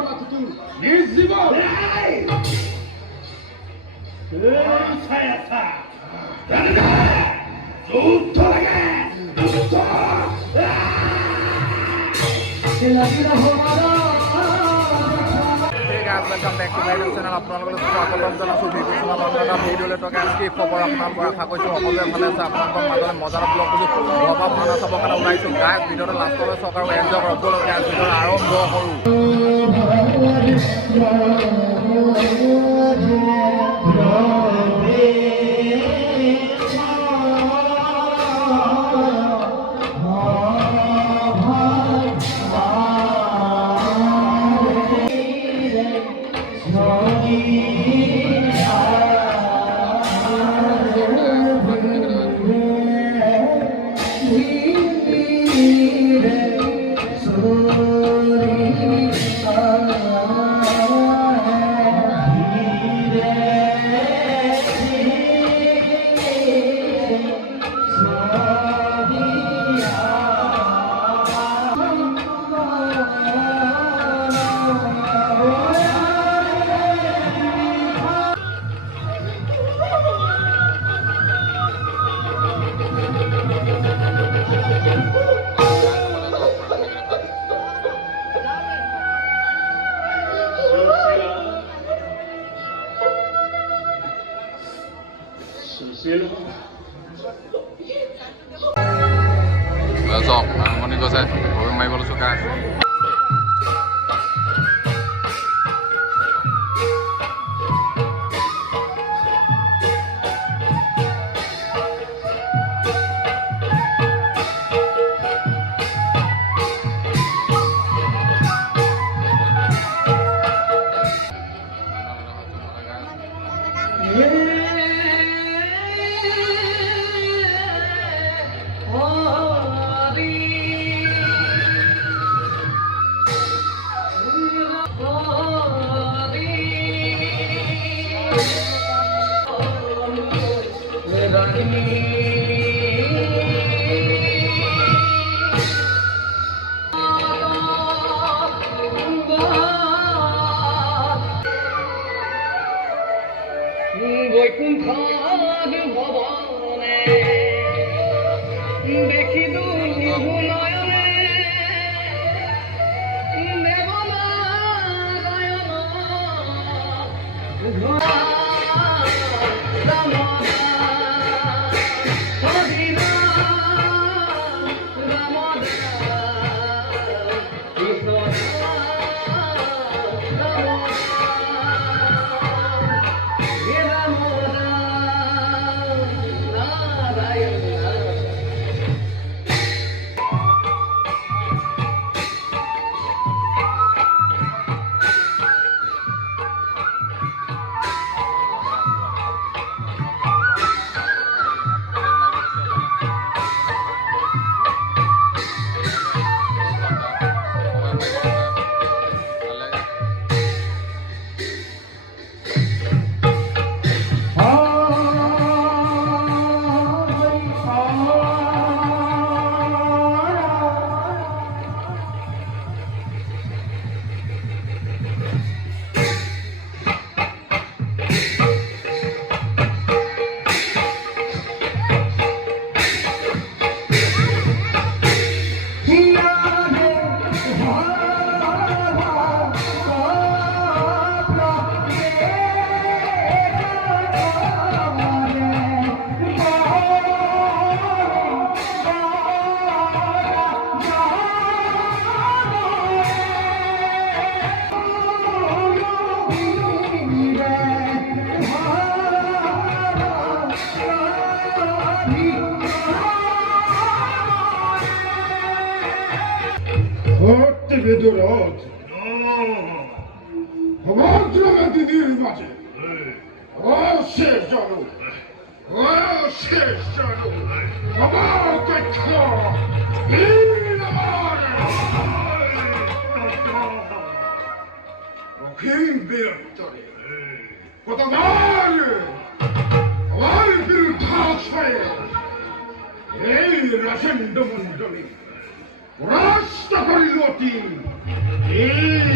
মাথা নিজ জীবন যুদ্ধ লাগে যুদ্ধ welcome back to my channel আপোনালোকক স্বাগতম জনাইছোঁ ভিডিঅ'লৈ টকা স্কিপ খবৰ আপোনালোকৰ আশা কৰিছোঁ সকলোৱে ভালে আছে আপোনালোকৰ মাজলৈ মজাৰ ব্লগ বুলি ভবা ভাওনা চাবৰ কাৰণে ওলাইছোঁ গাইজ ভিডিঅ'টো লাষ্টলৈ চাওক আৰু এনজয় কৰক ব'লক গাইজ ভিডিঅ'টো আৰম্ভ কৰোঁ Besok, mau nih gue saya, gue main bola suka. বেদরদ ভদ্রগতির মাঝে অশেষ জন অশেষ জন অবাক অখিল বীরত্তরে কতবার আমার বিরুদ্ধাশ্রয়ে এই রাসেন্দ্র মন্ডলী রাষ্ট্র করিল এই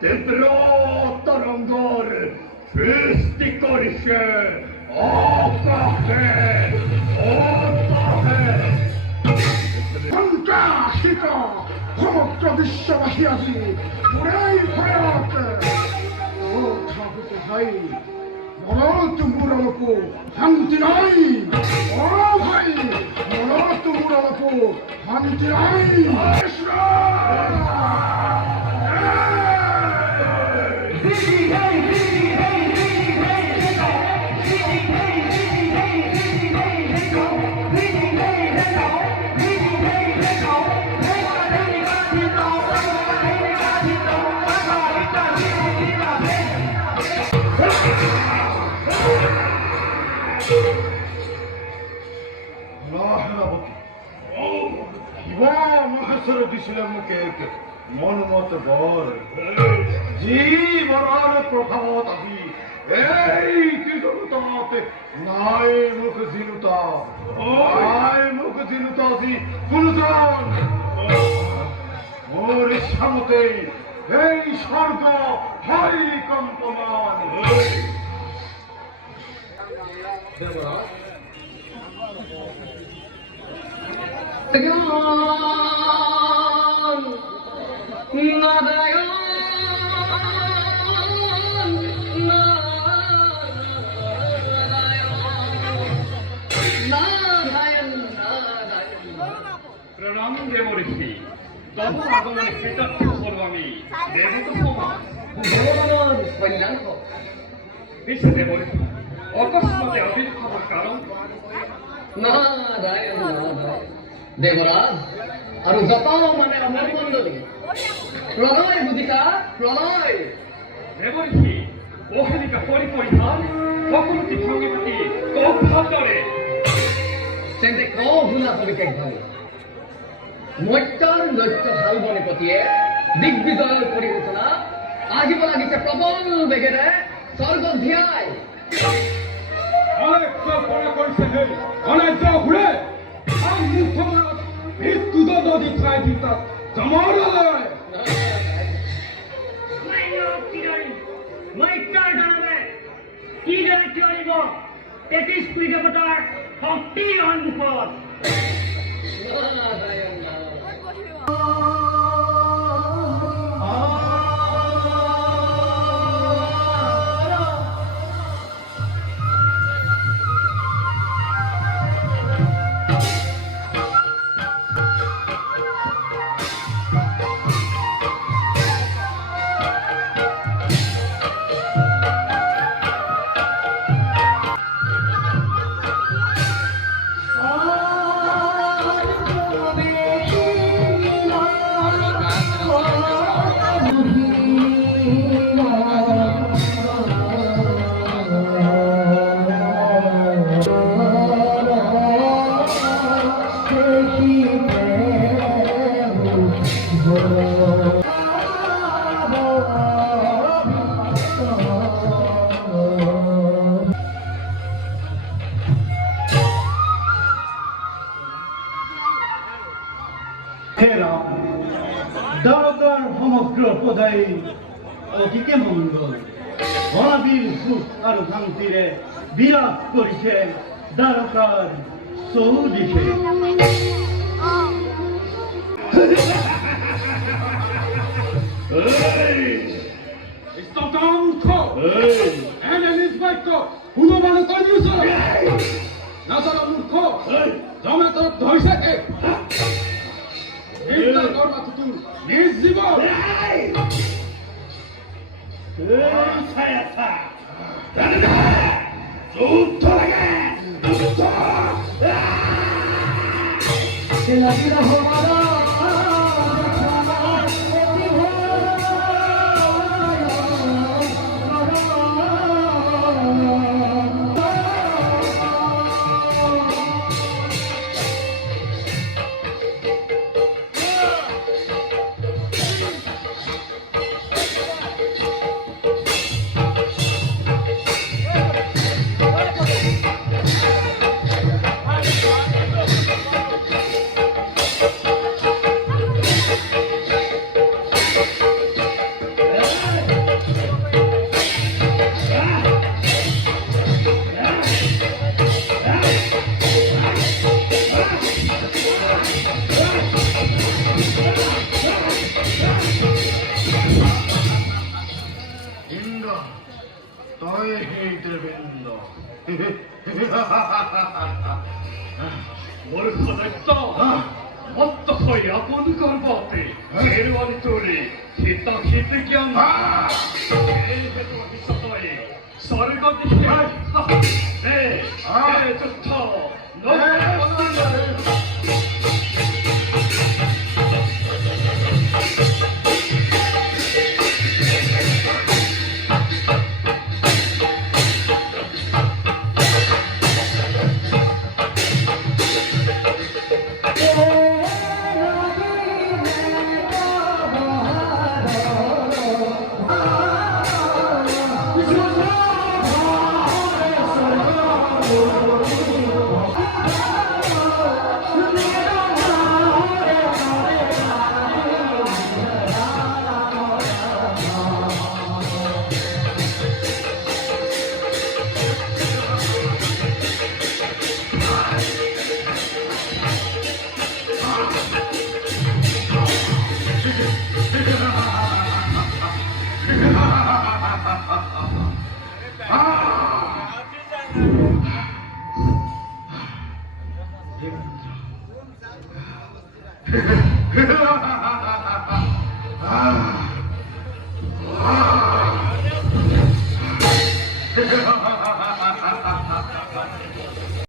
Temperatoromgår fystikorse åkahe Fantastica! Hokka Vishwavahyasi! Purei Bharat! O Thakuto Hai! Morat Muralaku! Hantinai! O Hai! Morat Muralaku! Hantinai! Krishna! মহাসরে দিছিলাম মুখে মন মত বল জীবনের প্রভাবত আছি এই কৃতজ্ঞতাতে নাই মুখ জিনুতা আছি কোনজন মোর সামতে এই স্বর্গ হয় কম্পমান প্রণাম দেব ঋষি তব আগমনে কৃতজ্ঞ করব আমি দেবত ঋষি দেব ঋষি অকস্মাতে আবির্ভাব কারণ নারায়ণ নারায়ণ দেবরাজ আর যত মানে আমার মন্ডলী প্রণয় বুদিকা প্রণয় দেব ঋষি ওহেলিকা পরিপরিধান সকলটি ভঙ্গিমতি কৌভান্তরে সেন্তে কহুনা তরিকে ভাবে মৈত্যার নৈত্য হালবনে পতিয়ে দিগ্বিজয় পরিবেশনা আহিব লাগিছে প্রবল বেগেৰে স্বর্গ ধিয়াই অনেক কল্পনা কৰিছে হে অনাৰ্য ঘূৰে আৰু মুখমানত মৃত্যুদ নদী ঠাই ভিতৰত জমৰলৈ মৈত্যাৰ জানাবে কি জানে কিয় দিব 33 কোটি দেৱতাৰ শক্তি সন্মুখত নারায়ণ দ্বারকার সমগ্র পদাই অতিকে মঙ্গল মহাবীর সুখ আর শান্তিরে বিরাজ করিছে দ্বারকার চৌদিশে স্তম্ভ এনে নিজ বাক্য পুনঃ করিছ নাজার মূর্খ জমে তোর ধৈর্যকে চিন্তা করবা তুই নিজ জীবন যুদ্ধ লাগে যুদ্ধ দৈহিতৃবৃন্দ মূর্খ দৈত্য মত্ত হয়ে আপন গর্ভতে এরওয়ালি তোরে ক্ষিত ক্ষিতে জ্ঞান এই হেতু অতিশত হয়ে স্বর্গ দিকে যুদ্ধ Ah!